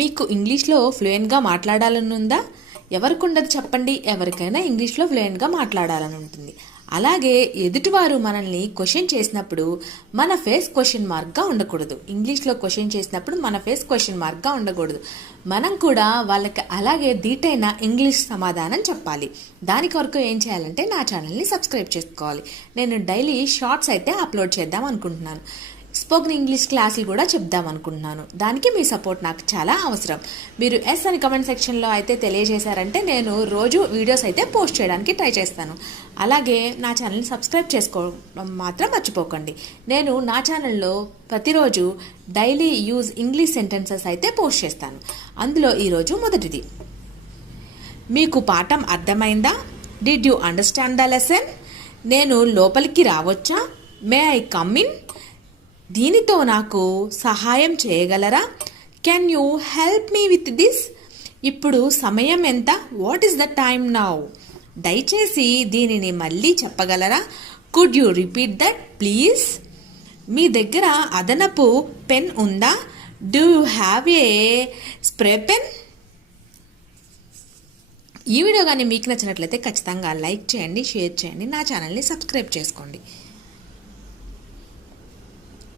మీకు ఇంగ్లీష్లో ఫ్లూయెంట్గా మాట్లాడాలని ఉందా? ఎవరికి ఉండదు చెప్పండి, ఎవరికైనా ఇంగ్లీష్లో ఫ్లూయెంట్గా మాట్లాడాలని ఉంటుంది. అలాగే ఎదుటివారు మనల్ని క్వశ్చన్ చేసినప్పుడు మన ఫేస్ క్వశ్చన్ మార్క్గా ఉండకూడదు. ఇంగ్లీష్లో క్వశ్చన్ చేసినప్పుడు మన ఫేస్ క్వశ్చన్ మార్క్గా ఉండకూడదు. మనం కూడా వాళ్ళకి అలాగే ధీటైన ఇంగ్లీష్ సమాధానం చెప్పాలి. దాని కొరకు ఏం చేయాలంటే నా ఛానల్ని సబ్స్క్రైబ్ చేసుకోవాలి. నేను డైలీ షార్ట్స్ అయితే అప్లోడ్ చేద్దాం అనుకుంటున్నాను. స్పోకెన్ ఇంగ్లీష్ క్లాసులు కూడా చెప్దాం అనుకుంటున్నాను. దానికి మీ సపోర్ట్ నాకు చాలా అవసరం. మీరు ఎస్ అని కమెంట్ సెక్షన్లో అయితే తెలియజేశారంటే నేను రోజు వీడియోస్ అయితే పోస్ట్ చేయడానికి ట్రై చేస్తాను. అలాగే నా ఛానల్ని సబ్స్క్రైబ్ చేసుకోవడం మాత్రం మర్చిపోకండి. నేను నా ఛానల్లో ప్రతిరోజు డైలీ యూజ్ ఇంగ్లీష్ సెంటెన్సెస్ అయితే పోస్ట్ చేస్తాను. అందులో ఈరోజు మొదటిది. మీకు పాఠం అర్థమైందా? Did you understand the lesson? నేను లోపలికి రావచ్చా? May I come in? దీనితో నాకు సహాయం చేయగలరా? Can you help me with this? ఇప్పుడు సమయం ఎంత? What is the time now? దయచేసి దీనిని మళ్ళీ చెప్పగలరా? Could you repeat that please? మీ దగ్గర అదనపు పెన్ ఉందా? Do you have a spare pen? ఈ వీడియో కానీ మీకు నచ్చినట్లయితే ఖచ్చితంగా లైక్ చేయండి, షేర్ చేయండి, నా ఛానల్ని సబ్స్క్రైబ్ చేసుకోండి.